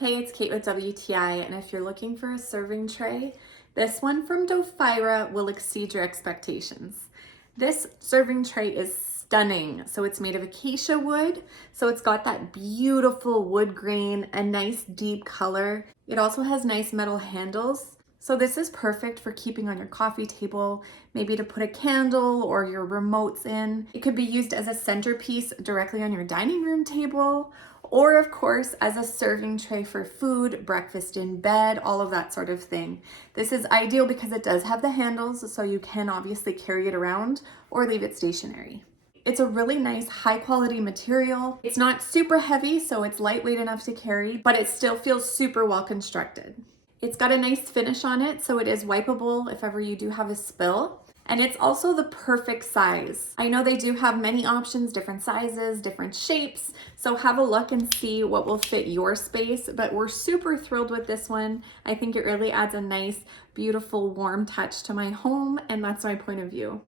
Hey, it's Kate with WTI, and if you're looking for a serving tray, this one from Dofira will exceed your expectations. This serving tray is stunning. So it's made of acacia wood, so it's got that beautiful wood grain, a nice deep color. It also has nice metal handles. So this is perfect for keeping on your coffee table, maybe to put a candle or your remotes in. It could be used as a centerpiece directly on your dining room table, or of course as a serving tray for food, breakfast in bed, all of that sort of thing. This is ideal because it does have the handles, so you can obviously carry it around or leave it stationary. It's a really nice high quality material. It's not super heavy, so it's lightweight enough to carry, but it still feels super well constructed. It's got a nice finish on it, so it is wipeable if ever you do have a spill. And it's also the perfect size. I know they do have many options, different sizes, different shapes, so have a look and see what will fit your space, but we're super thrilled with this one. I think it really adds a nice, beautiful, warm touch to my home, and that's my point of view.